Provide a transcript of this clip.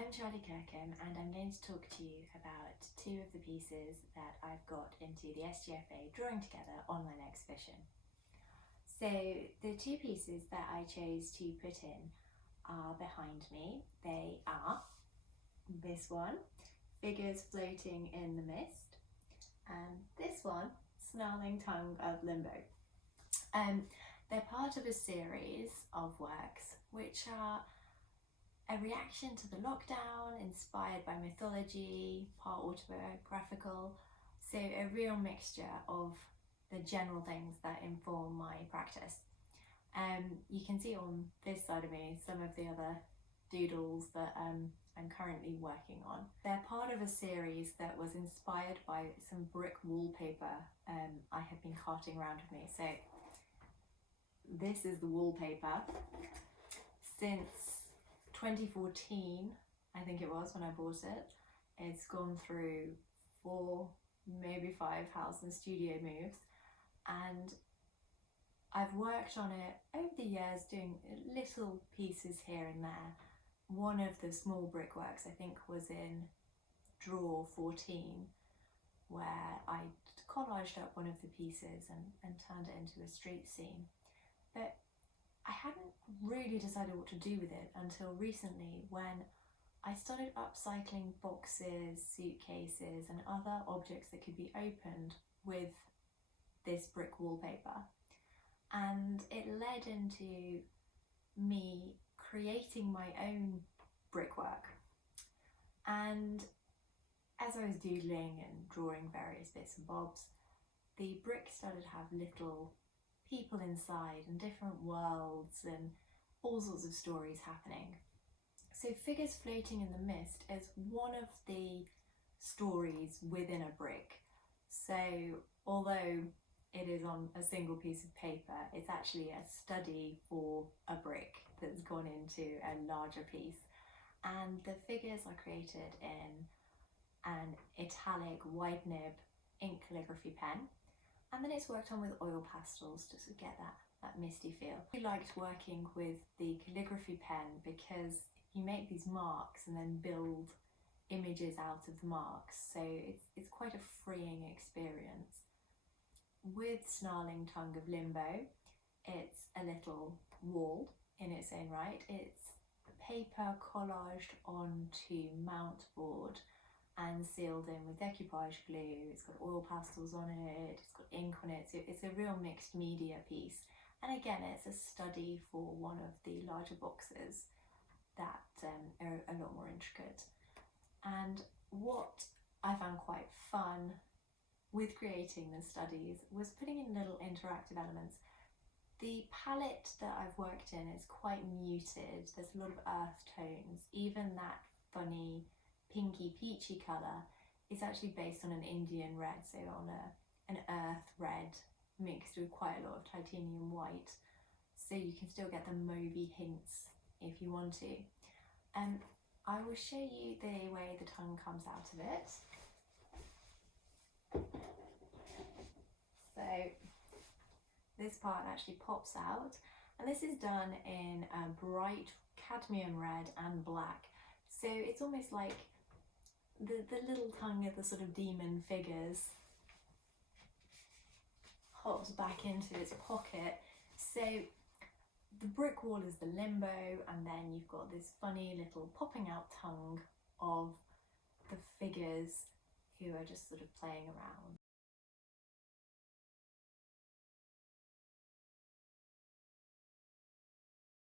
I'm Charlie Kirkham and I'm going to talk to you about two of the pieces that I've got into the SGFA Drawing Together online exhibition. So the two pieces that I chose to put in are behind me. They are this one, Figures Floating in the Mist, and this one, Snarling Tongue of Limbo. They're part of a series of works which are a reaction to the lockdown, inspired by mythology, part autobiographical, so a real mixture of the general things that inform my practice. You can see on this side of me some of the other doodles that I'm currently working on. They're part of a series that was inspired by some brick wallpaper I have been carting around with me. So this is the wallpaper. Since 2014, I think it was when I bought it, it's gone through 4, maybe 5 house and studio moves, and I've worked on it over the years doing little pieces here and there. One of the small brickworks I think was in drawer 14, where I collaged up one of the pieces and turned it into a street scene. But I hadn't really decided what to do with it until recently, when I started upcycling boxes, suitcases and other objects that could be opened with this brick wallpaper. And it led into me creating my own brickwork. And as I was doodling and drawing various bits and bobs, the bricks started to have little people inside and different worlds and all sorts of stories happening. So Figures Floating in the Mist is one of the stories within a brick. So although it is on a single piece of paper, it's actually a study for a brick that's gone into a larger piece. And the figures are created in an italic wide nib ink calligraphy pen. And then it's worked on with oil pastels to sort of get that misty feel. I liked working with the calligraphy pen because you make these marks and then build images out of the marks. So it's quite a freeing experience. With Snarling Tongue of Limbo, it's a little wall in its own right. It's paper collaged onto mount board and sealed in with decoupage glue. It's got oil pastels on it, it's got ink on it, so it's a real mixed media piece. And again, it's a study for one of the larger boxes that are a lot more intricate. And what I found quite fun with creating the studies was putting in little interactive elements. The palette that I've worked in is quite muted. There's a lot of earth tones. Even that funny pinky peachy colour is actually based on an Indian red, so on an earth red mixed with quite a lot of titanium white, so you can still get the mauvey hints if you want to. I will show you the way the tongue comes out of it. So this part actually pops out, and this is done in a bright cadmium red and black, so it's almost like the little tongue of the sort of demon figures hops back into its pocket. So the brick wall is the limbo, and then you've got this funny little popping out tongue of the figures who are just sort of playing around.